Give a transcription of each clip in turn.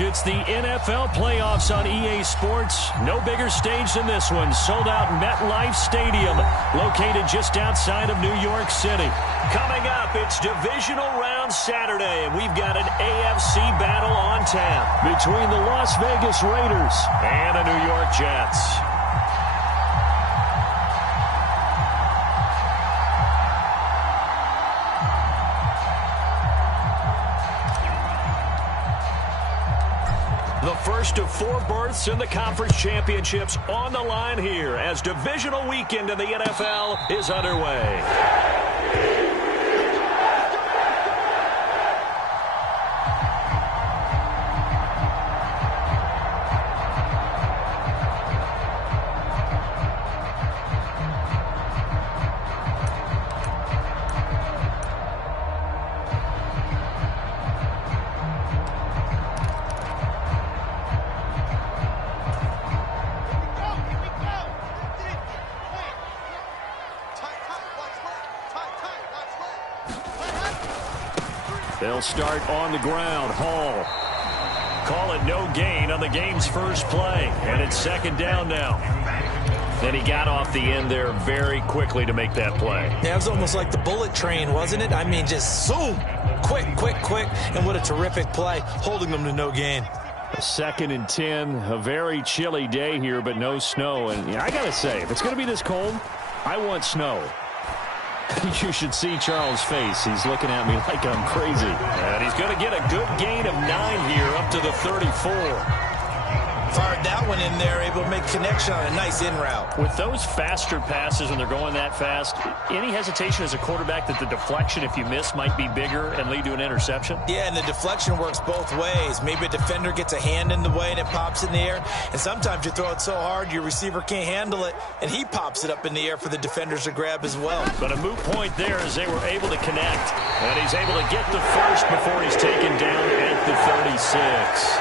It's the NFL playoffs on EA Sports. No bigger stage than this one. Sold out MetLife Stadium, located just outside of New York City. Coming up, it's Divisional Round Saturday, and we've got an AFC battle on tap between the Las Vegas Raiders and the New York Jets. The first of 4 berths in the conference championships on the line here as divisional weekend in the NFL is underway. They'll start on the ground. Hall. Call it no gain on the game's first play. And it's second down now. Then he got off the end there very quickly to make that play. Yeah, it was almost like the bullet train, wasn't it? I mean, just zoom. Quick. And what a terrific play, holding them to no gain. A 2nd and 10. A very chilly day here, but no snow. And I got to say, if it's going to be this cold, I want snow. You should see Charles' face. He's looking at me like I'm crazy. And he's going to get a good gain of 9 here up to the 34. Fired that one in there, able to make connection on a nice in route. With those faster passes when they're going that fast, any hesitation as a quarterback that the deflection, if you miss, might be bigger and lead to an interception? Yeah, and the deflection works both ways. Maybe a defender gets a hand in the way and it pops in the air. And sometimes you throw it so hard your receiver can't handle it, and he pops it up in the air for the defenders to grab as well. But a moot point there as they were able to connect. And he's able to get the first before he's taken down at the 36.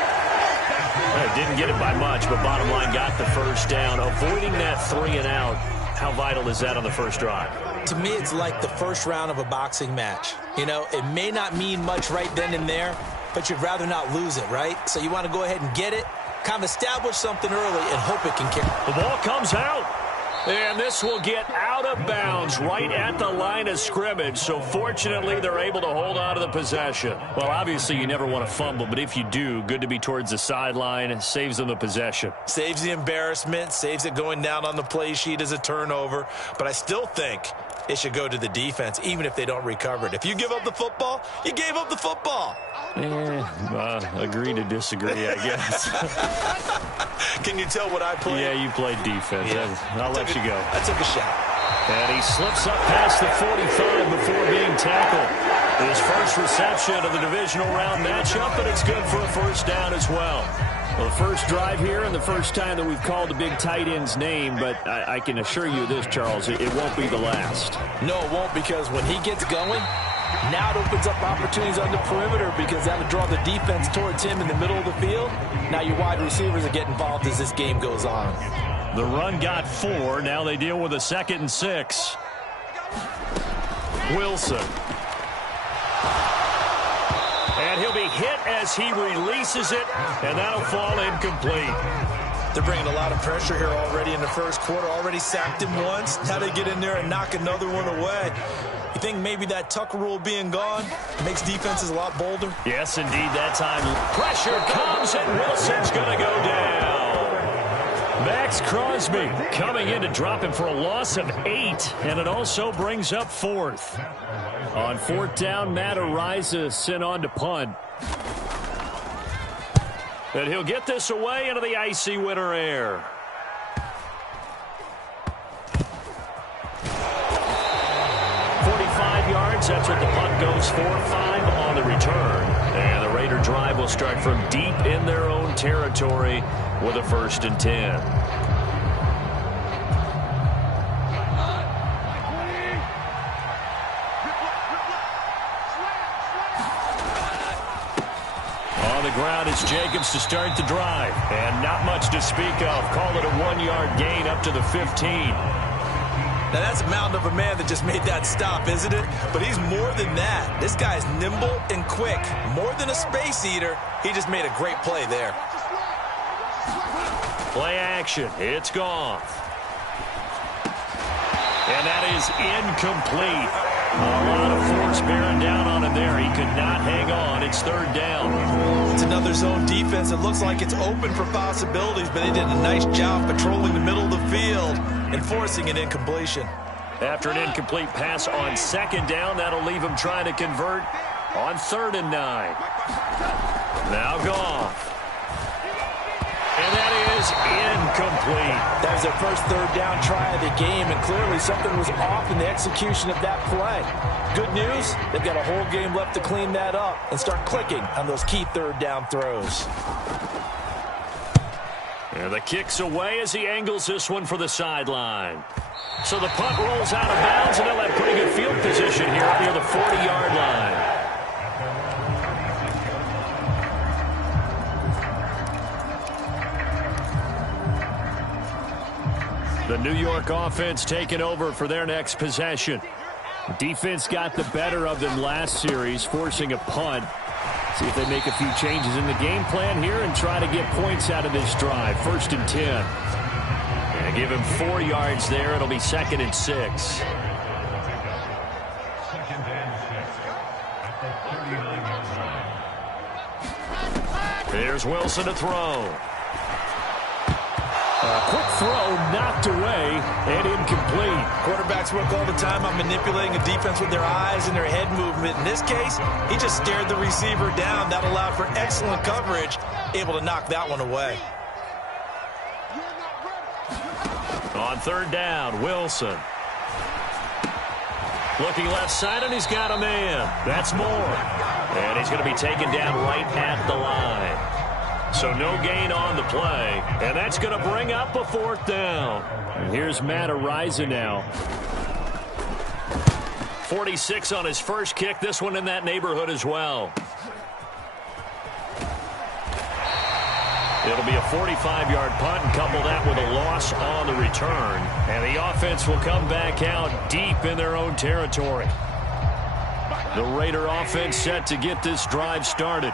Didn't get it by much, but bottom line got the first down. Avoiding that 3 and out, how vital is that on the first drive? To me, it's like the first round of a boxing match. You know, it may not mean much right then and there, but you'd rather not lose it, right? So you want to go ahead and get it, kind of establish something early, and hope it can carry. The ball comes out. And this will get out of bounds right at the line of scrimmage. So fortunately, they're able to hold on to the possession. Well, obviously, you never want to fumble, but if you do, good to be towards the sideline. Saves them the possession. Saves the embarrassment, saves it going down on the play sheet as a turnover. But I still think it should go to the defense, even if they don't recover it. If you give up the football, you gave up the football. Agree to disagree, I guess. Can you tell what I played? Yeah, you played defense. Yeah. I'll let you go. I took a shot. And he slips up past the 45 before being tackled. His first reception of the divisional round matchup, but it's good for a first down as well. Well, the first drive here and the first time that we've called the big tight end's name, but I can assure you this, Charles, it won't be the last. No, it won't, because when he gets going, now it opens up opportunities on the perimeter because that'll draw the defense towards him in the middle of the field. Now your wide receivers will get involved as this game goes on. The run got 4. Now they deal with a 2nd and 6. Wilson. And he'll be hit as he releases it, and that'll fall incomplete. They're bringing a lot of pressure here already in the first quarter. Already sacked him once. Now they get in there and knock another one away. You think maybe that Tucker rule being gone makes defenses a lot bolder? Yes, indeed, that time. Pressure comes, and Wilson's going to go down. Max Crosby coming in to drop him for a loss of 8, and it also brings up 4th. On 4th down, Matt Ariza sent on to punt. And he'll get this away into the icy winter air. Yards. That's what the punt goes for. 5 on the return. And the Raider drive will start from deep in their own territory with a 1st and 10. On the ground, it's Jacobs to start the drive. And not much to speak of. Call it a 1-yard gain up to the 15. Now, that's a mountain of a man that just made that stop, isn't it? But he's more than that. This guy's nimble and quick. More than a space eater, he just made a great play there. Play action. It's gone. And that is incomplete. A lot of force bearing down on him there. He could not hang on. It's third down. It's another zone defense. It looks like it's open for possibilities, but they did a nice job patrolling the middle of the field and forcing an incompletion. After an incomplete pass on second down, that'll leave him trying to convert on 3rd and 9. Now Goff. And that is incomplete. That was their first third down try of the game, and clearly something was off in the execution of that play. Good news, they've got a whole game left to clean that up and start clicking on those key third down throws. And the kick's away as he angles this one for the sideline. So the punt rolls out of bounds, and they'll have pretty good field position here near the 40-yard line. The New York offense taking over for their next possession. Defense got the better of them last series, forcing a punt. See if they make a few changes in the game plan here and try to get points out of this drive. 1st and 10. And give him 4 yards there. It'll be 2nd and 6. Here's Wilson to throw. Quick throw knocked away and incomplete. Quarterbacks work all the time on manipulating a defense with their eyes and their head movement. In this case, he just stared the receiver down. That allowed for excellent coverage, able to knock that one away. On 3rd down, Wilson. Looking left side, and he's got a man. That's Moore. And he's going to be taken down right at the line. So no gain on the play, and that's going to bring up a 4th down. And here's Matt Ariza now. 46 on his first kick, this one in that neighborhood as well. It'll be a 45-yard punt, and couple that with a loss on the return. And the offense will come back out deep in their own territory. The Raider offense set to get this drive started.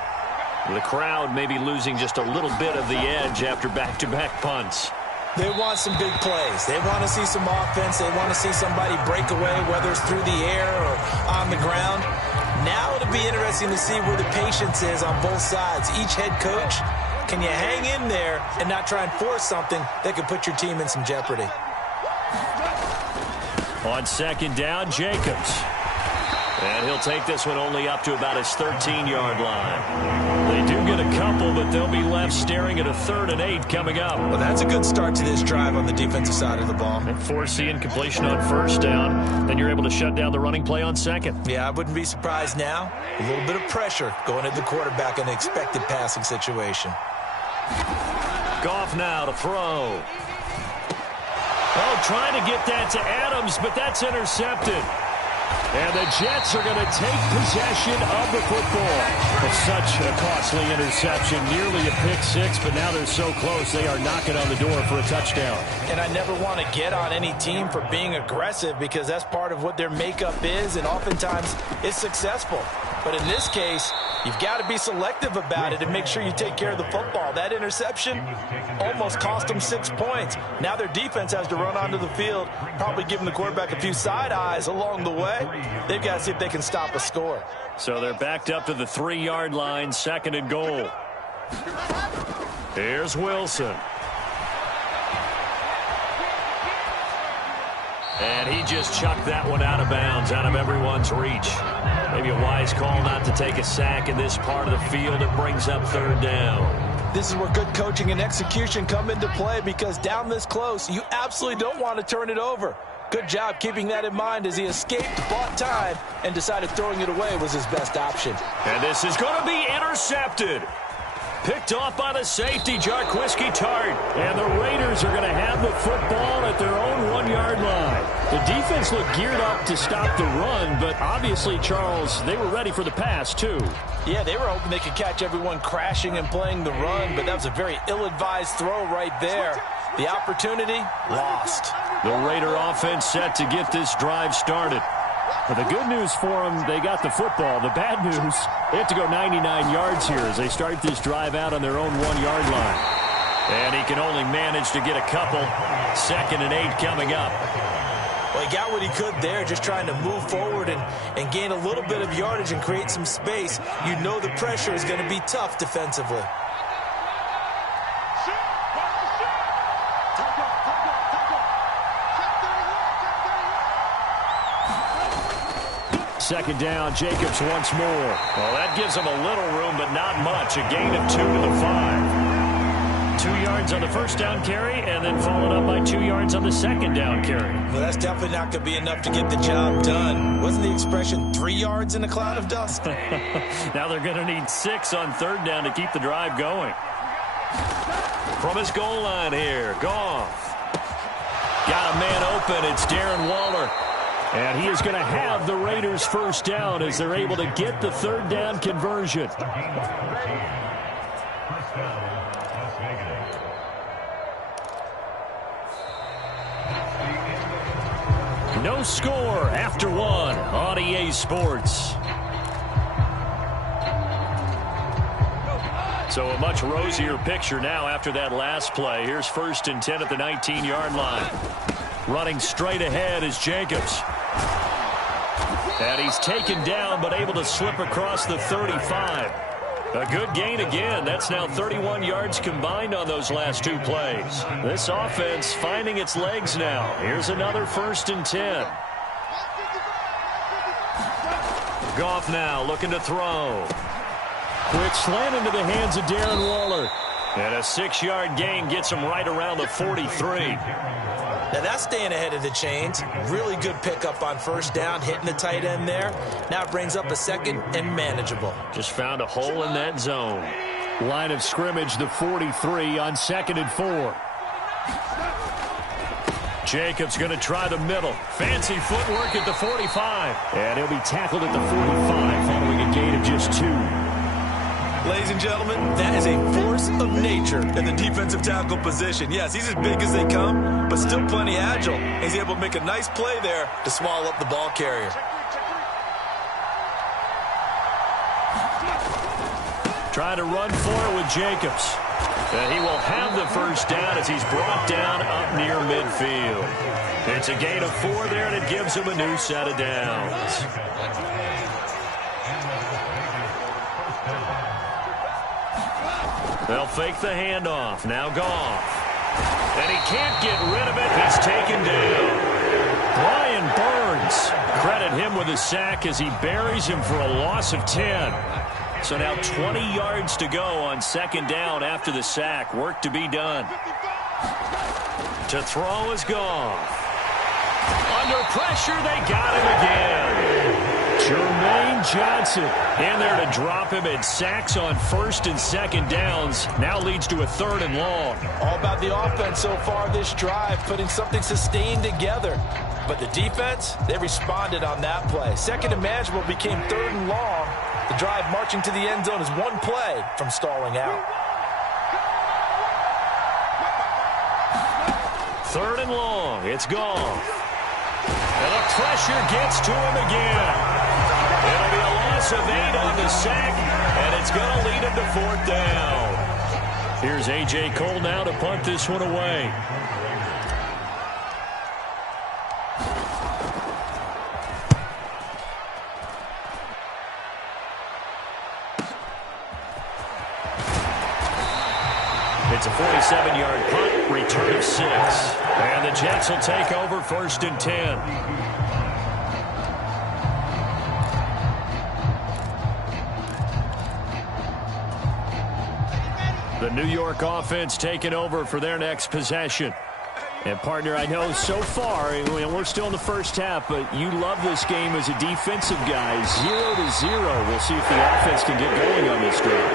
The crowd may be losing just a little bit of the edge after back-to-back punts. They want some big plays. They want to see some offense. They want to see somebody break away, whether it's through the air or on the ground. Now it'll be interesting to see where the patience is on both sides. Each head coach, can you hang in there and not try and force something that could put your team in some jeopardy? On 2nd down, Jacobs. And he'll take this one only up to about his 13-yard line. They do get a couple, but they'll be left staring at a 3rd and 8 coming up. Well, that's a good start to this drive on the defensive side of the ball. And force the incompletion on 1st down. Then you're able to shut down the running play on 2nd. Yeah, I wouldn't be surprised now. A little bit of pressure going at the quarterback in an expected passing situation. Goff now to throw. Oh, trying to get that to Adams, but that's intercepted. And the Jets are going to take possession of the football. It's such a costly interception, nearly a pick-6, but now they're so close they are knocking on the door for a touchdown. And I never want to get on any team for being aggressive because that's part of what their makeup is, and oftentimes it's successful. But in this case, you've got to be selective about it and make sure you take care of the football. That interception almost cost them 6 points. Now their defense has to run onto the field, probably giving the quarterback a few side eyes along the way. They've got to see if they can stop a score. So they're backed up to the 3-yard line, 2nd and goal. Here's Wilson. And he just chucked that one out of bounds, out of everyone's reach. Maybe a wise call not to take a sack in this part of the field. It brings up 3rd down. This is where good coaching and execution come into play because down this close, you absolutely don't want to turn it over. Good job keeping that in mind as he escaped, bought time, and decided throwing it away was his best option. And this is going to be intercepted. Picked off by the safety, Jarquiski Tart. And the Raiders are going to have the football at their own 1-yard line. The defense looked geared up to stop the run, but obviously, Charles, they were ready for the pass, too. Yeah, they were hoping they could catch everyone crashing and playing the run, but that was a very ill-advised throw right there. The opportunity lost. The Raider offense set to get this drive started. Well, the good news for them, they got the football. The bad news, they have to go 99 yards here as they start this drive out on their own 1-yard line. And he can only manage to get a couple. 2nd and 8 coming up. Well, he got what he could there, just trying to move forward and gain a little bit of yardage and create some space. You know the pressure is going to be tough defensively. Second down, Jacobs once more. Well, that gives him a little room, but not much. A gain of 2 to the 5. 2 yards on the first down carry, and then followed up by 2 yards on the second down carry. Well, that's definitely not going to be enough to get the job done. Wasn't the expression 3 yards in a cloud of dust? Now they're going to need 6 on 3rd down to keep the drive going. From his goal line here, Goff. Got a man open. It's Darren Waller. And he is going to have the Raiders' first down as they're able to get the 3rd down conversion. No score after 1 on EA Sports. So a much rosier picture now after that last play. Here's 1st and 10 at the 19-yard line. Running straight ahead is Jacobs. And he's taken down but able to slip across the 35. A good gain again. That's now 31 yards combined on those last 2 plays. This offense finding its legs now. Here's another 1st and 10. Goff now looking to throw. Quick slant into the hands of Darren Waller. And a 6-yard gain gets him right around the 43. Now that's staying ahead of the chains. Really good pickup on 1st down, hitting the tight end there. Now it brings up a 2nd and manageable. Just found a hole in that zone. Line of scrimmage, the 43 on 2nd and 4. Jacobs going to try the middle. Fancy footwork at the 45. And he'll be tackled at the 45 following a gain of just 2. Ladies and gentlemen, that is a force of nature in the defensive tackle position. Yes, he's as big as they come, but still plenty agile. He's able to make a nice play there to swallow up the ball carrier. Trying to run for it with Jacobs. And he will have the first down as he's brought down up near midfield. It's a gain of 4 there, and it gives him a new set of downs. They'll fake the handoff. Now Goff. And he can't get rid of it. He's taken down. Brian Burns. Credit him with a sack as he buries him for a loss of 10. So now 20 yards to go on 2nd down after the sack. Work to be done. To throw is Goff. Under pressure, they got him again. Jermaine Johnson in there to drop him, and sacks on 1st and 2nd downs. Now leads to a 3rd and long. All about the offense so far this drive, putting something sustained together. But the defense, they responded on that play. 2nd and manageable became 3rd and long. The drive marching to the end zone is 1 play from stalling out. 3rd and long. It's gone. And the pressure gets to him again. It'll be a loss of 8 on the sack, and it's going to lead him to 4th down. Here's A.J. Cole now to punt this one away. It's a 47-yard punt, return of 6. And the Jets will take over 1st and 10. The New York offense taking over for their next possession. And, partner, I know so far, we're still in the first half, but you love this game as a defensive guy. 0-0. We'll see if the offense can get going on this drive.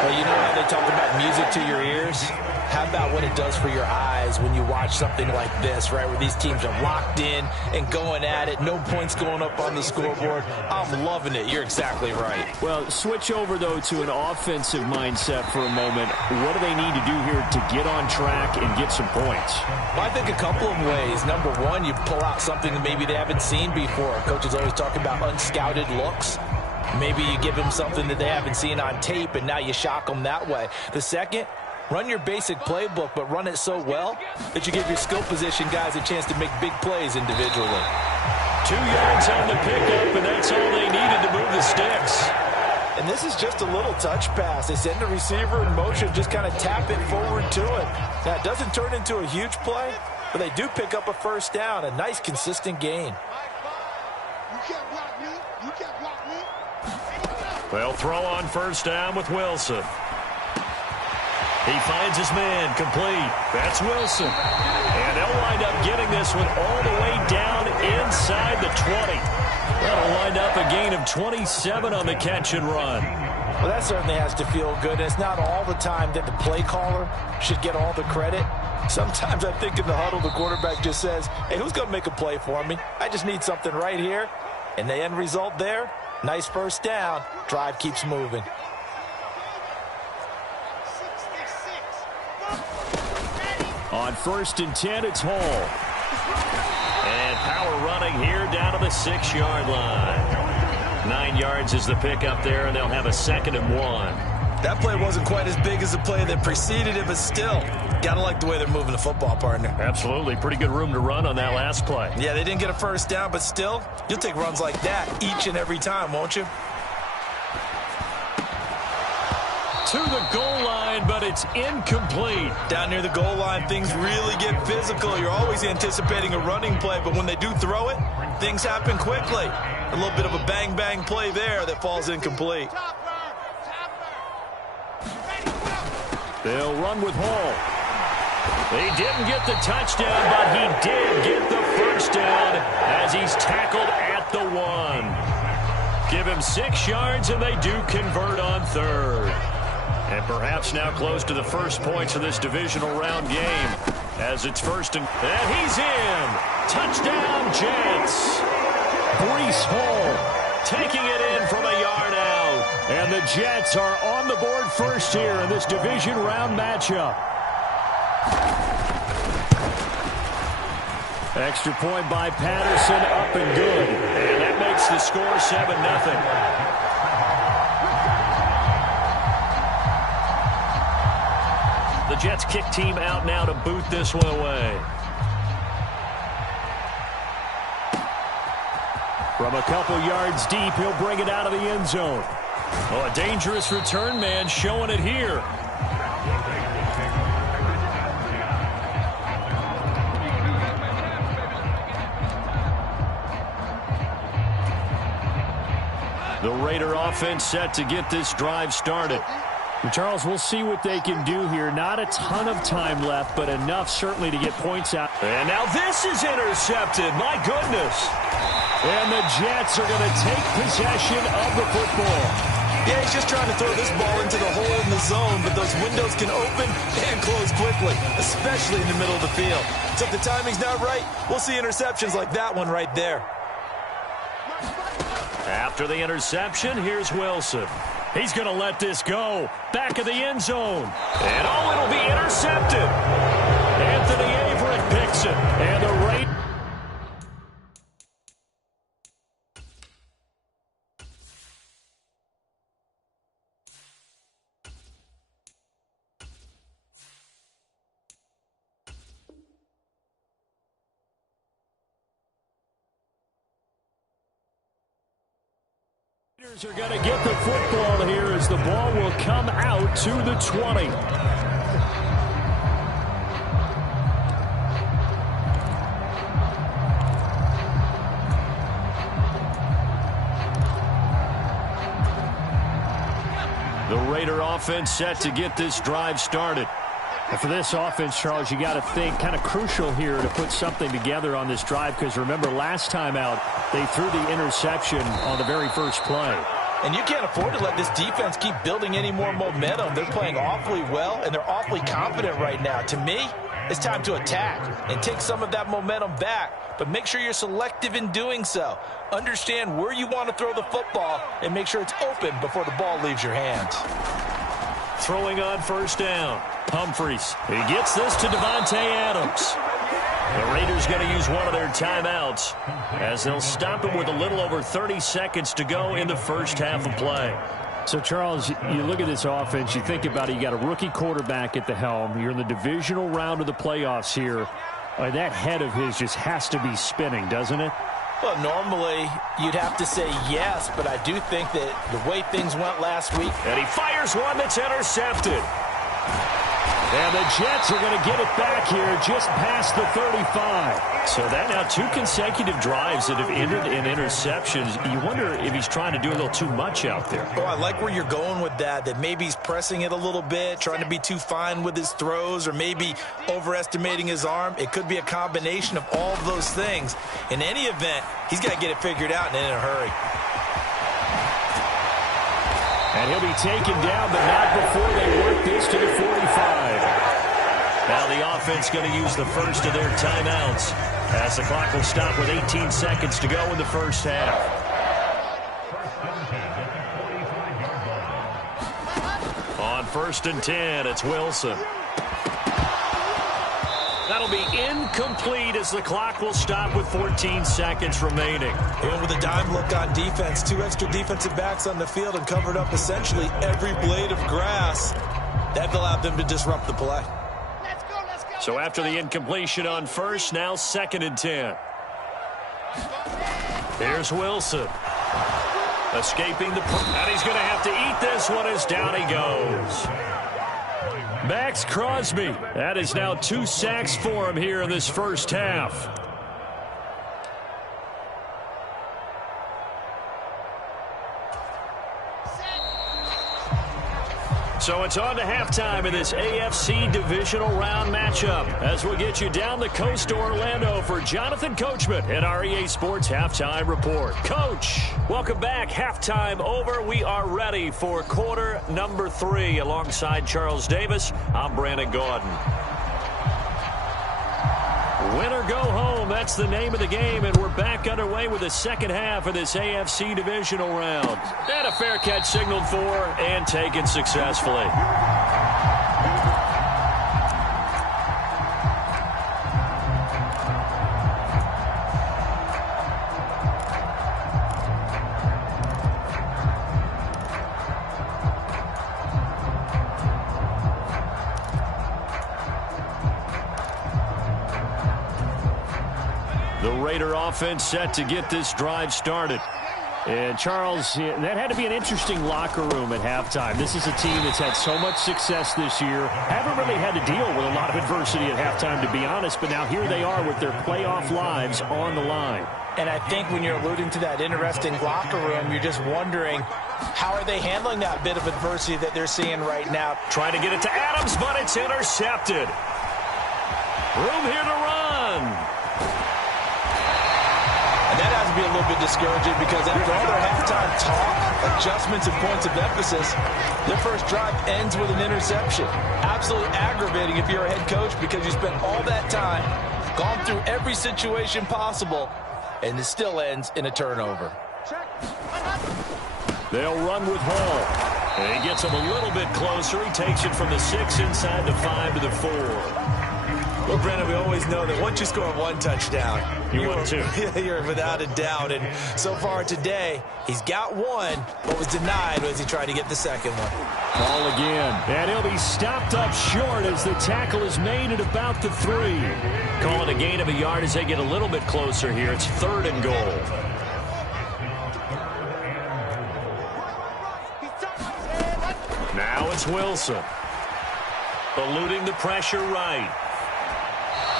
Well, you know how they talk about music to your ears? How about what it does for your eyes when you watch something like this, right, where these teams are locked in and going at it, no points going up on the scoreboard? I'm loving it. You're exactly right. Well, switch over, though, to an offensive mindset for a moment. What do they need to do here to get on track and get some points? Well, I think a couple of ways. Number one, you pull out something that maybe they haven't seen before. Coaches always talk about unscouted looks. Maybe you give them something that they haven't seen on tape, and now you shock them that way. The second, run your basic playbook, but run it so well that you give your skill position guys a chance to make big plays individually. 2 yards on the pickup, and that's all they needed to move the sticks. And this is just a little touch pass. They send the receiver in motion, just kind of tap it forward to him. Now, it doesn't turn into a huge play, but they do pick up a first down, a nice, consistent gain. They'll throw on first down with Wilson. He finds his man, complete. That's Wilson. And they'll wind up getting this one all the way down inside the 20. That'll wind up a gain of 27 on the catch and run. Well, that certainly has to feel good. And it's not all the time that the play caller should get all the credit. Sometimes I think in the huddle, the quarterback just says, hey, who's going to make a play for me? I just need something right here. And the end result there, nice first down. Drive keeps moving. On 1st and 10, it's Hall. And power running here down to the 6-yard line. 9 yards is the pickup there, and they'll have a 2nd and 1. That play wasn't quite as big as the play that preceded it, but still, gotta like the way they're moving the football, partner. Absolutely. Pretty good room to run on that last play. Yeah, they didn't get a first down, but still, you'll take runs like that each and every time, won't you? To the goal line, but it's incomplete. Down near the goal line, things really get physical. You're always anticipating a running play, but when they do throw it, things happen quickly. A little bit of a bang-bang play there that falls incomplete. They'll run with Hall. He didn't get the touchdown, but he did get the first down as he's tackled at the 1. Give him 6 yards, and they do convert on 3rd. And perhaps now close to the first points of this divisional round game as it's 1st and he's in. Touchdown, Jets. Breece Hall taking it in from a yard out. And the Jets are on the board first here in this division round matchup. Extra point by Patterson, up and good. And that makes the score 7-0. The Jets kick team out now to boot this one away. From a couple yards deep, he'll bring it out of the end zone. Oh, a dangerous return man showing it here. The Raider offense set to get this drive started. And Charles, we'll see what they can do here. Not a ton of time left, but enough certainly to get points out. And now this is intercepted. My goodness. And the Jets are going to take possession of the football. Yeah, he's just trying to throw this ball into the hole in the zone, but those windows can open and close quickly, especially in the middle of the field. So if the timing's not right, we'll see interceptions like that one right there. After the interception, here's Wilson. He's going to let this go. Back of the end zone. And oh, it'll be intercepted. Anthony Averett picks it. And the Raiders. Are going to get the football here as the ball will come out to the 20. The Raider offense set to get this drive started. And for this offense, Charles, you got to think kind of crucial here to put something together on this drive because remember last time out, they threw the interception on the very first play. And you can't afford to let this defense keep building any more momentum. They're playing awfully well, and they're awfully confident right now. To me, it's time to attack and take some of that momentum back, but make sure you're selective in doing so. Understand where you want to throw the football and make sure it's open before the ball leaves your hands. Throwing on first down. Humphries. He gets this to Davante Adams. The Raiders going to use one of their timeouts as they'll stop him with a little over 30 seconds to go in the first half of play. So, Charles, you look at this offense, you think about it, you got a rookie quarterback at the helm. You're in the divisional round of the playoffs here. That head of his just has to be spinning, doesn't it? Well, normally you'd have to say yes, but I do think that the way things went last week. And he fires one that's intercepted. And the Jets are going to get it back here just past the 35. So that now 2 consecutive drives that have ended in interceptions. You wonder if he's trying to do a little too much out there. Oh, I like where you're going with that maybe he's pressing it a little bit, trying to be too fine with his throws, or maybe overestimating his arm. It could be a combination of all of those things. In any event, he's got to get it figured out and in a hurry. And he'll be taken down, but not before they work this to the 45. Now the offense going to use the first of their timeouts as the clock will stop with 18 seconds to go in the first half. On 1st and 10, it's Wilson. That'll be incomplete as the clock will stop with 14 seconds remaining. And with a dime look on defense, 2 extra defensive backs on the field and covered up essentially every blade of grass. That allowed them to disrupt the play. So after the incompletion on first, now 2nd and 10. Here's Wilson. Escaping the... And he's going to have to eat this one as down he goes. Max Crosby. That is now 2 sacks for him here in this first half. So it's on to halftime in this AFC divisional round matchup as we'll get you down the coast to Orlando for Jonathan Coachman at our EA Sports Halftime Report. Coach, welcome back. Halftime over. We are ready for quarter number 3 alongside Charles Davis. I'm Brandon Gaudin. Win or go home, that's the name of the game, and we're back underway with the second half of this AFC divisional round. And a fair catch signaled for and taken successfully. The Raider offense set to get this drive started. And, Charles, that had to be an interesting locker room at halftime. This is a team that's had so much success this year. Haven't really had to deal with a lot of adversity at halftime, to be honest. But now here they are with their playoff lives on the line. And I think when you're alluding to that interesting locker room, you're just wondering, how are they handling that bit of adversity that they're seeing right now? Trying to get it to Adams, but it's intercepted. Room here to run. And that has to be a little bit discouraging because after all their halftime talk, adjustments, and points of emphasis, their first drive ends with an interception. Absolutely aggravating if you're a head coach because you spent all that time, gone through every situation possible, and it still ends in a turnover. They'll run with Hall. And he gets him a little bit closer. He takes it from the 6 inside the 5 to the 4. Well, Brandon, we always know that once you score 1 touchdown, you're 2. You're without a doubt. And so far today, he's got 1, but was denied as he tried to get the second one. Ball again. And he'll be stopped up short as the tackle is made at about the 3. Calling a gain of a yard as they get a little bit closer here. It's 3rd and goal. Now it's Wilson. Eluding the pressure right.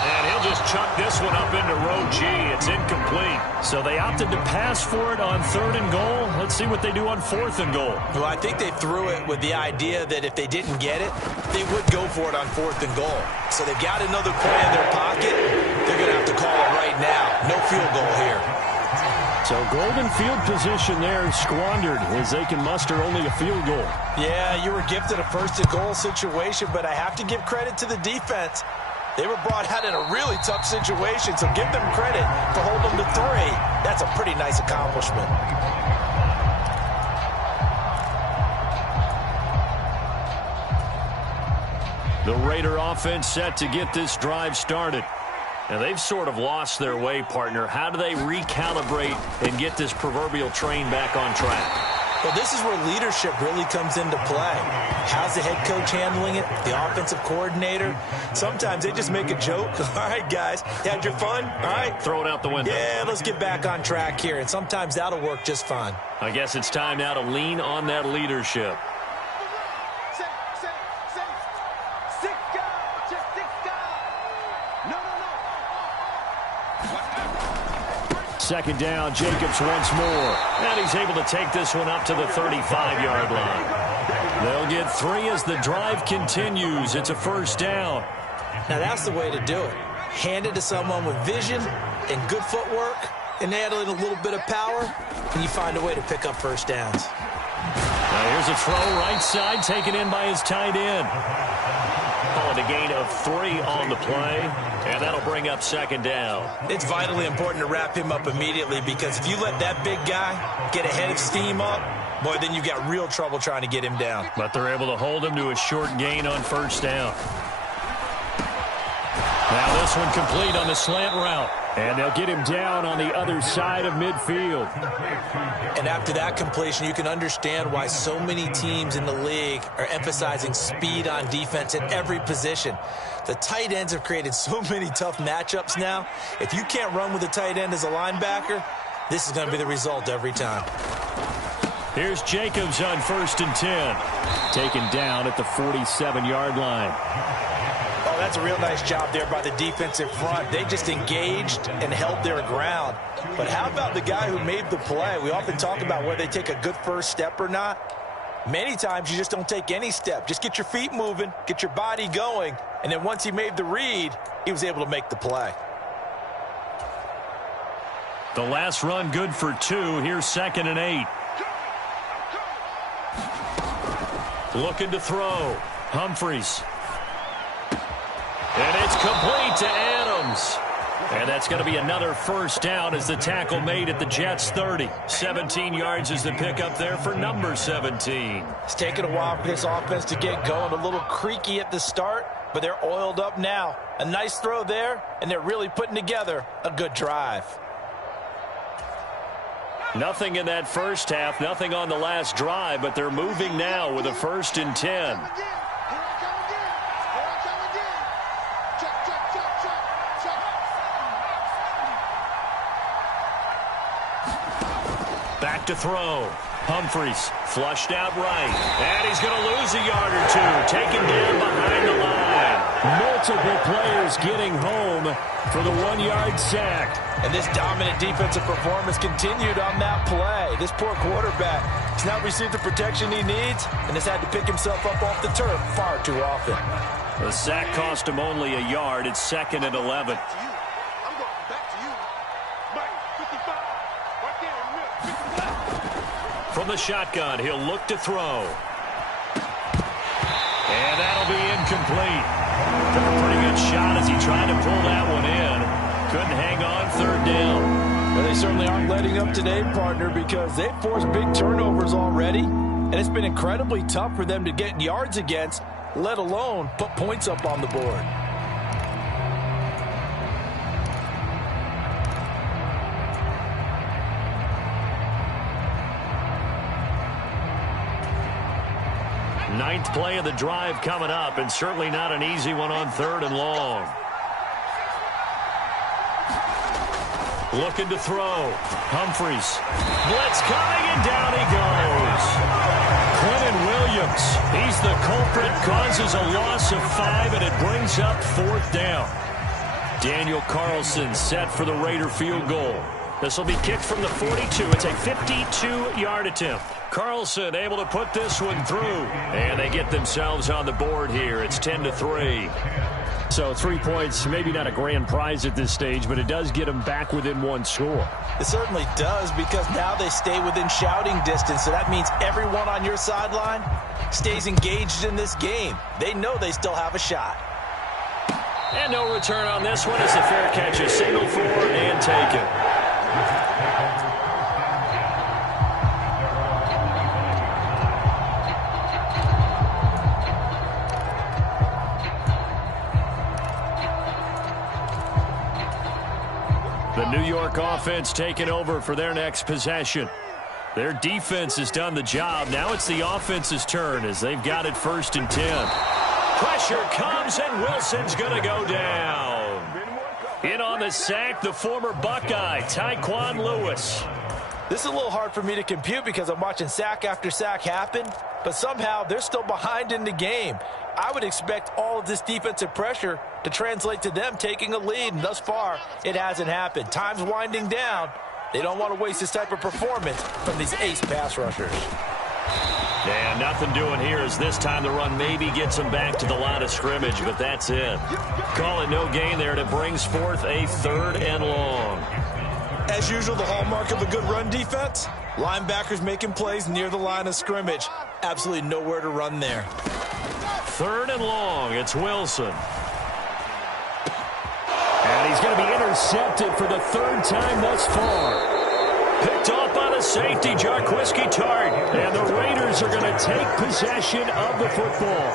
And he'll just chuck this one up into row G. It's incomplete. So they opted to pass for it on 3rd and goal. Let's see what they do on 4th and goal. Well, I think they threw it with the idea that if they didn't get it, they would go for it on 4th and goal. So they've got another play in their pocket. They're going to have to call it right now. No field goal here. So golden field position there squandered as they can muster only a field goal. Yeah, you were gifted a first-and-goal situation, but I have to give credit to the defense. They were brought out in a really tough situation, so give them credit for holding them to 3. That's a pretty nice accomplishment. The Raider offense set to get this drive started. And they've sort of lost their way, partner. How do they recalibrate and get this proverbial train back on track? Well, this is where leadership really comes into play. How's the head coach handling it? The offensive coordinator? Sometimes they just make a joke. All right, guys, had your fun? All right. Throw it out the window. Yeah, let's get back on track here. And sometimes that'll work just fine. I guess it's time now to lean on that leadership. Second down, Jacobs once more. And he's able to take this one up to the 35-yard line. They'll get 3 as the drive continues. It's a first down. Now that's the way to do it. Hand it to someone with vision and good footwork, and add in a little bit of power, and you find a way to pick up first downs. Now here's a throw right side, taken in by his tight end. Call it a gain of 3 on the play, and that'll bring up second down. It's vitally important to wrap him up immediately, because if you let that big guy get ahead of steam up, boy, then you've got real trouble trying to get him down. But they're able to hold him to a short gain on first down. Now this one complete on the slant route. And they'll get him down on the other side of midfield. And after that completion, you can understand why so many teams in the league are emphasizing speed on defense at every position. The tight ends have created so many tough matchups now. If you can't run with a tight end as a linebacker, this is going to be the result every time. Here's Jacobs on 1st and 10. Taken down at the 47-yard line. Oh, that's a real nice job there by the defensive front. They just engaged and held their ground. But how about the guy who made the play? We often talk about whether they take a good first step or not. Many times you just don't take any step. Just get your feet moving, get your body going, and then once he made the read, he was able to make the play. The last run good for 2. Here's 2nd and 8. Looking to throw. Humphries. And it's complete to Adams. And that's going to be another first down as the tackle made at the Jets' 30. 17 yards is the pickup there for number 17. It's taken a while for this offense to get going. A little creaky at the start, but they're oiled up now. A nice throw there, and they're really putting together a good drive. Nothing in that first half, nothing on the last drive, but they're moving now with a 1st and 10. Back to throw. Humphries flushed out right. And he's going to lose a yard or 2. Taken down behind the line. Multiple players getting home for the 1-yard sack. And this dominant defensive performance continued on that play. This poor quarterback has not received the protection he needs and has had to pick himself up off the turf far too often. The sack cost him only a yard. It's 2nd and 11. From the shotgun, he'll look to throw. And that'll be incomplete. Took a pretty good shot as he tried to pull that one in. Couldn't hang on 3rd down. Well, they certainly aren't letting up today, partner, because they've forced big turnovers already. And it's been incredibly tough for them to get yards against, let alone put points up on the board. Ninth play of the drive coming up, and certainly not an easy one on 3rd and long. Looking to throw. Humphries. Blitz coming, and down he goes. Quentin Williams. He's the culprit, causes a loss of 5, and it brings up 4th down. Daniel Carlson set for the Raider field goal. This will be kicked from the 42. It's a 52-yard attempt. Carlson able to put this one through. And they get themselves on the board here. It's 10-3. So 3 points, maybe not a grand prize at this stage, but it does get them back within one score. It certainly does, because now they stay within shouting distance, so that means everyone on your sideline stays engaged in this game. They know they still have a shot. And no return on this one as the fair catch is signaled for and taken. The New York offense taking over for their next possession. Their defense has done the job. Now it's the offense's turn as they've got it 1st and 10. Pressure comes, and Wilson's going to go down. In on the sack, the former Buckeye, Tyquan Lewis. This is a little hard for me to compute because I'm watching sack after sack happen, but somehow they're still behind in the game. I would expect all of this defensive pressure to translate to them taking a lead, and thus far, it hasn't happened. Time's winding down. They don't want to waste this type of performance from these ace pass rushers. And nothing doing here as this time the run maybe gets them back to the line of scrimmage, but that's it. Call it no gain there, and it brings forth a 3rd and long. As usual, the hallmark of a good run defense, linebackers making plays near the line of scrimmage. Absolutely nowhere to run there. 3rd and long, it's Wilson. And he's going to be intercepted for the 3rd time thus far. Picked off by the safety, Jarquiski Tart. And the Raiders are going to take possession of the football.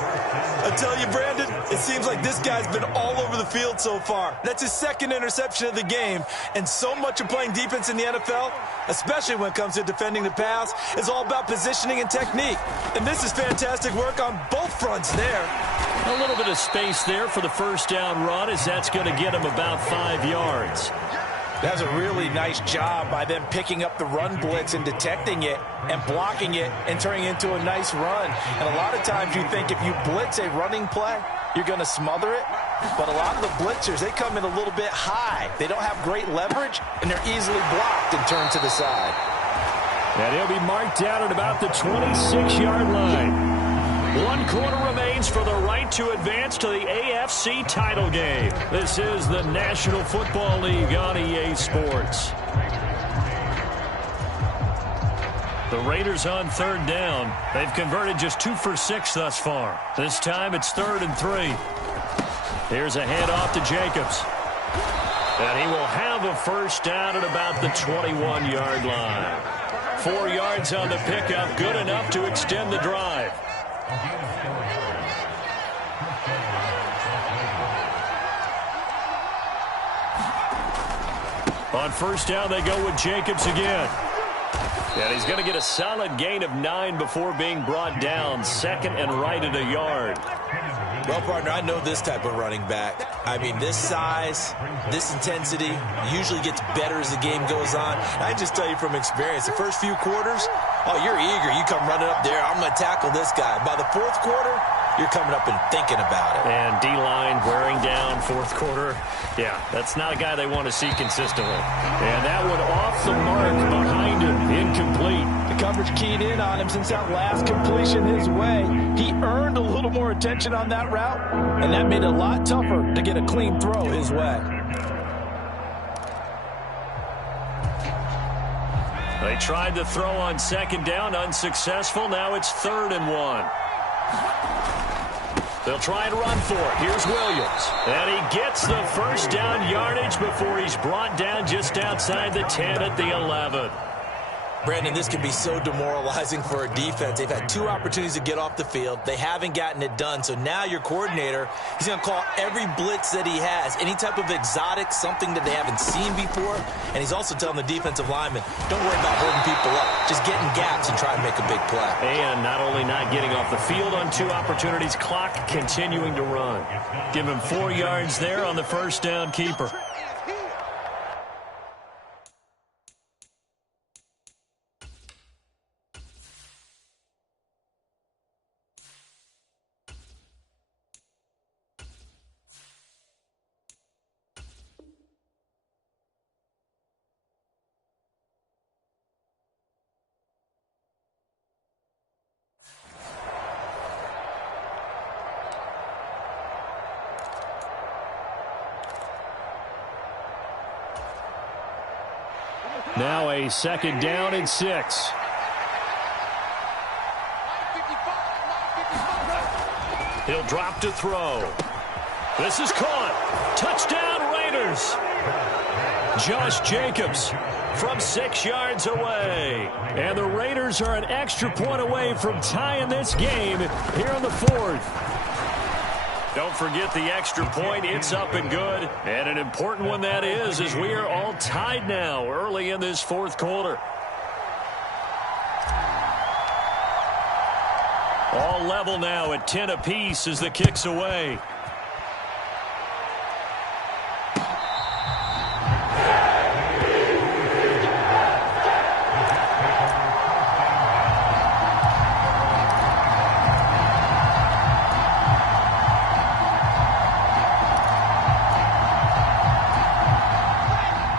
I tell you, Brandon, it seems like this guy's been all over the field so far. That's his 2nd interception of the game. And so much of playing defense in the NFL, especially when it comes to defending the pass, is all about positioning and technique. And this is fantastic work on both fronts there. A little bit of space there for the 1st down run, as that's going to get him about 5 yards. That's a really nice job by them picking up the run blitz and detecting it and blocking it and turning it into a nice run. And a lot of times you think if you blitz a running play, you're going to smother it. But a lot of the blitzers, they come in a little bit high. They don't have great leverage, and they're easily blocked and turned to the side. And he'll be marked down at about the 26-yard line. 1 quarter remains for the right to advance to the AFC title game. This is the National Football League on EA Sports. The Raiders on 3rd down. They've converted just 2 for 6 thus far. This time it's 3rd and 3. Here's a handoff to Jacobs. And he will have a 1st down at about the 21-yard line. 4 yards on the pickup, good enough to extend the drive. On 1st down, they go with Jacobs again. And he's going to get a solid gain of 9 before being brought down. 2nd and right at a yard. Well, partner, I know this type of running back. I mean, this size, this intensity usually gets better as the game goes on. I just tell you from experience, the first few quarters, oh, you're eager. You come running up there. I'm going to tackle this guy. By the 4th quarter, you're coming up and thinking about it. And D-line wearing down 4th quarter. Yeah, that's not a guy they want to see consistently. And that one off the mark behind him, incomplete. The coverage keyed in on him since that last completion his way. He earned a little more attention on that route, and that made it a lot tougher to get a clean throw his way. They tried to throw on 2nd down, unsuccessful. Now it's 3rd and 1. They'll try and run for it. Here's Williams. And he gets the 1st down yardage before he's brought down just outside the 10 at the 11. Brandon, this can be so demoralizing for a defense. They've had 2 opportunities to get off the field. They haven't gotten it done. So now your coordinator, he's going to call every blitz that he has, any type of exotic, something that they haven't seen before. And he's also telling the defensive lineman, don't worry about holding people up. Just get in gaps and try and make a big play. And not only not getting off the field on 2 opportunities, clock continuing to run. Give him 4 yards there on the 1st down keeper. Now a 2nd down and 6. He'll drop to throw. This is caught. Touchdown, Raiders. Josh Jacobs from 6 yards away. And the Raiders are an extra point away from tying this game here in the 4th. Don't forget the extra point. It's up and good. And an important one that is, as we are all tied now early in this 4th quarter. All level now at 10 apiece as the kick's away.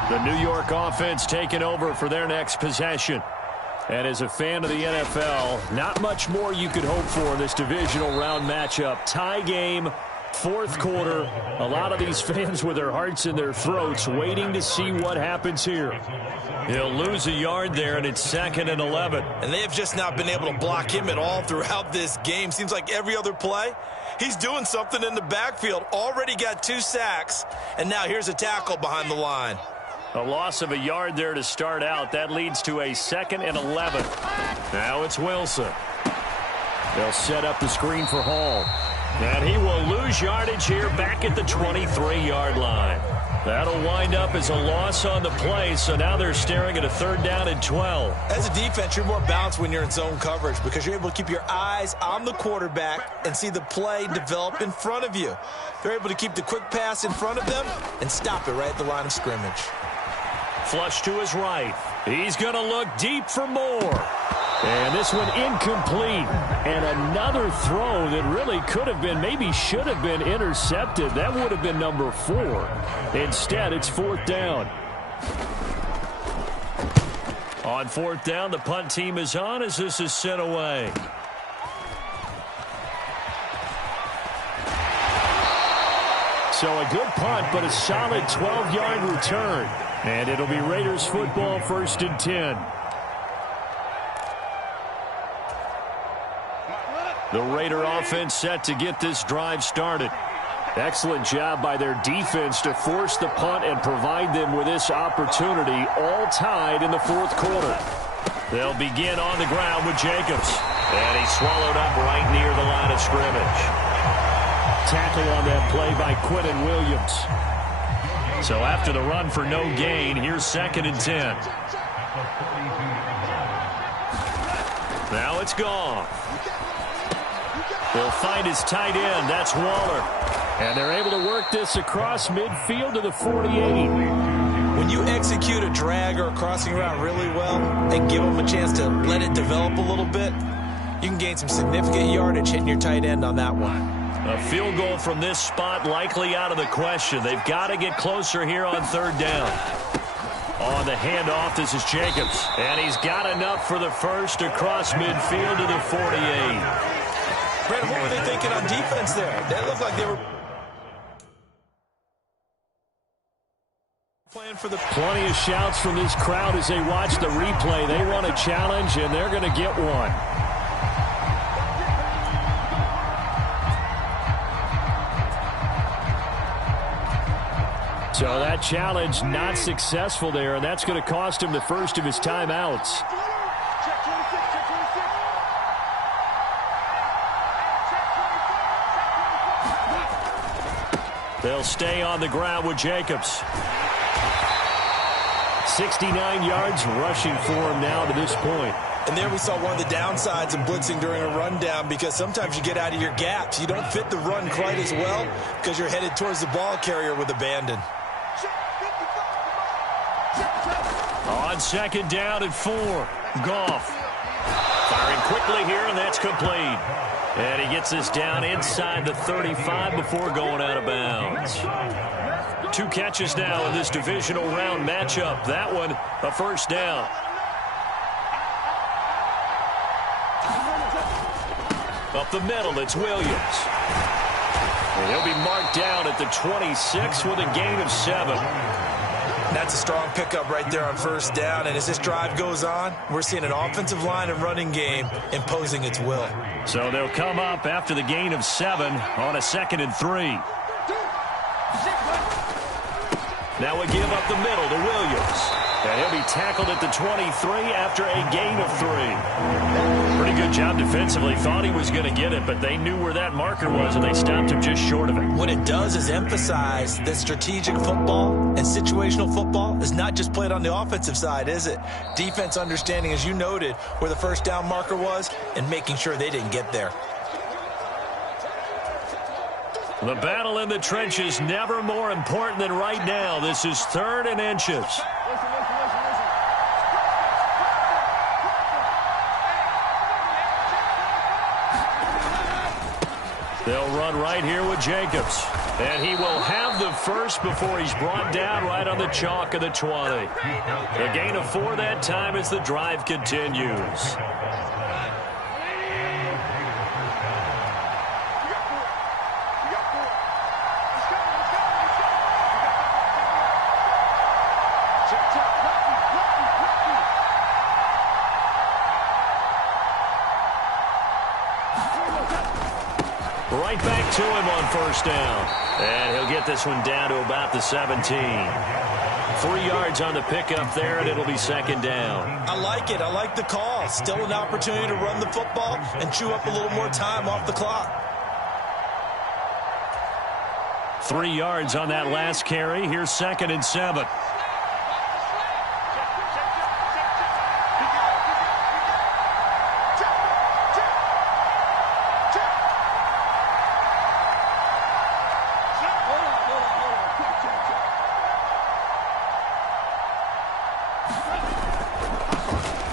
The New York offense taking over for their next possession. And as a fan of the NFL, not much more you could hope for in this divisional round matchup. Tie game, 4th quarter. A lot of these fans with their hearts in their throats waiting to see what happens here. He'll lose a yard there, and it's 2nd and 11. And they have just not been able to block him at all throughout this game. Seems like every other play, he's doing something in the backfield. Already got 2 sacks, and now here's a tackle behind the line. A loss of a yard there to start out. That leads to a 2nd and 11. Now it's Wilson. They'll set up the screen for Hall. And he will lose yardage here back at the 23-yard line. That'll wind up as a loss on the play, so now they're staring at a 3rd down and 12. As a defense, you're more balanced when you're in zone coverage because you're able to keep your eyes on the quarterback and see the play develop in front of you. They're able to keep the quick pass in front of them and stop it right at the line of scrimmage. Flush to his right. He's going to look deep for more. And this one incomplete. And another throw that really could have been, maybe should have been intercepted. That would have been number 4. Instead, it's 4th down. On 4th down, the punt team is on as this is sent away. So a good punt, but a solid 12-yard return. And it'll be Raiders football, 1st and 10. The Raider offense set to get this drive started. Excellent job by their defense to force the punt and provide them with this opportunity, all tied in the 4th quarter. They'll begin on the ground with Jacobs. And he's swallowed up right near the line of scrimmage. Tackle on that play by Quinton Williams. So after the run for no gain, here's 2nd and 10. Now it's gone. He'll find his tight end. That's Waller. And they're able to work this across midfield to the 48. When you execute a drag or a crossing route really well and give them a chance to let it develop a little bit, you can gain some significant yardage hitting your tight end on that one. A field goal from this spot likely out of the question. They've got to get closer here on 3rd down. On the handoff, this is Jacobs. And he's got enough for the first across midfield to the 48. Brandon, what were they thinking on defense there? They looked like they were playing for the... Plenty of shouts from this crowd as they watch the replay. They want a challenge, and they're going to get one. So that challenge not successful there, and that's going to cost him the first of his timeouts. They'll stay on the ground with Jacobs. 69 yards rushing for him now to this point. And there we saw one of the downsides of blitzing during a rundown, because sometimes you get out of your gaps. You don't fit the run quite as well because you're headed towards the ball carrier with abandon. On 2nd down and 4, Goff. Firing quickly here, and that's complete. And he gets this down inside the 35 before going out of bounds. 2 catches now in this divisional round matchup. That one, a 1st down. Up the middle, it's Williams. And he'll be marked down at the 26 with a gain of 7. That's a strong pickup right there on first down. And as this drive goes on, we're seeing an offensive line and running game imposing its will. So they'll come up after the gain of 7 on a 2nd and 3. Now we give up the middle to Williams. And he'll be tackled at the 23 after a gain of 3. Pretty good job defensively. Thought he was going to get it, but they knew where that marker was, and they stopped him just short of it. What it does is emphasize that strategic football and situational football is not just played on the offensive side, is it? Defense understanding, as you noted, where the first down marker was and making sure they didn't get there. The battle in the trenches never more important than right now. This is 3rd and inches. They'll run right here with Jacobs. And he will have the first before he's brought down right on the chalk of the 20. A gain of 4 that time as the drive continues. Right back to him on first down. And he'll get this one down to about the 17. 3 yards on the pickup there, and it'll be 2nd down. I like it. I like the call. Still an opportunity to run the football and chew up a little more time off the clock. 3 yards on that last carry. Here's 2nd and 7.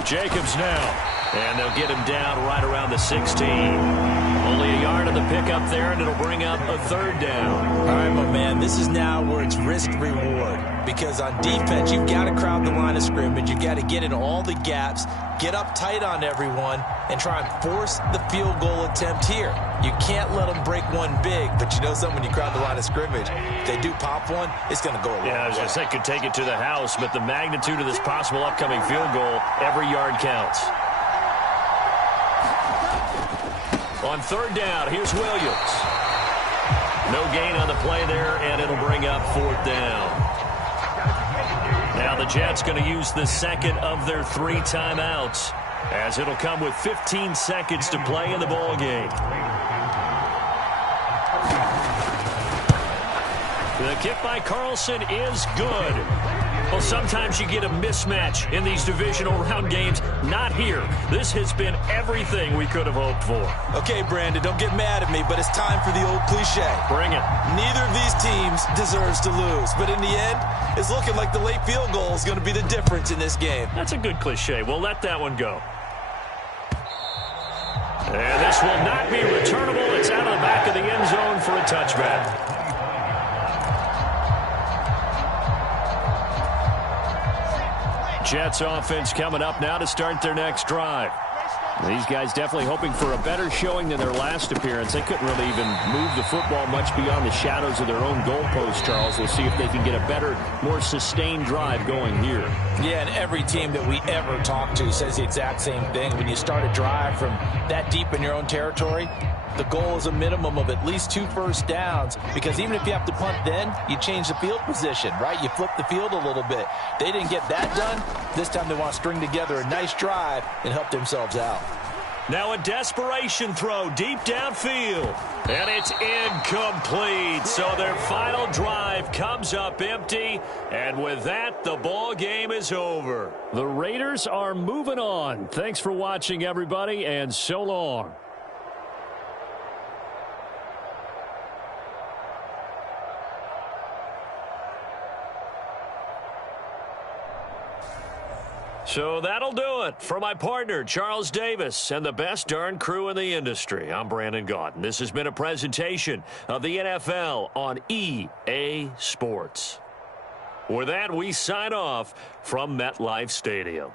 Jacobs now, and they'll get him down right around the 16. Only a yard on the pickup there, and it'll bring up a 3rd down. All right, my man, this is now where it's risk-reward, because on defense, you've got to crowd the line of scrimmage. You've got to get in all the gaps, get up tight on everyone, and try and force the field goal attempt here. You can't let them break one big, but you know something, when you crowd the line of scrimmage, if they do pop one, it's going to go a long way. Yeah, I was going to say, could take it to the house, but the magnitude of this possible upcoming field goal, every yard counts. On 3rd down, here's Williams. No gain on the play there, and it'll bring up 4th down. Now the Jets going to use the 2nd of their 3 timeouts, as it'll come with 15 seconds to play in the ball game. The kick by Carlson is good. Well, sometimes you get a mismatch in these divisional round games. Not here. This has been everything we could have hoped for. Okay, Brandon, don't get mad at me, but it's time for the old cliche. Bring it. Neither of these teams deserves to lose, but in the end, it's looking like the late field goal is going to be the difference in this game. That's a good cliche. We'll let that one go. And this will not be returnable. It's out of the back of the end zone for a touchback. Jets offense coming up now to start their next drive. These guys definitely hoping for a better showing than their last appearance. They couldn't really even move the football much beyond the shadows of their own goalpost, Charles. We'll see if they can get a better, more sustained drive going here. Yeah, and every team that we ever talk to says the exact same thing. When you start a drive from that deep in your own territory, the goal is a minimum of at least 2 first downs, because even if you have to punt then, you change the field position, right? You flip the field a little bit. They didn't get that done. This time they want to string together a nice drive and help themselves out. Now a desperation throw deep downfield. And it's incomplete. So their final drive comes up empty. And with that, the ball game is over. The Raiders are moving on. Thanks for watching, everybody, and so long. So that'll do it for my partner, Charles Davis, and the best darn crew in the industry. I'm Brandon Gaudin. This has been a presentation of the NFL on EA Sports. With that, we sign off from MetLife Stadium.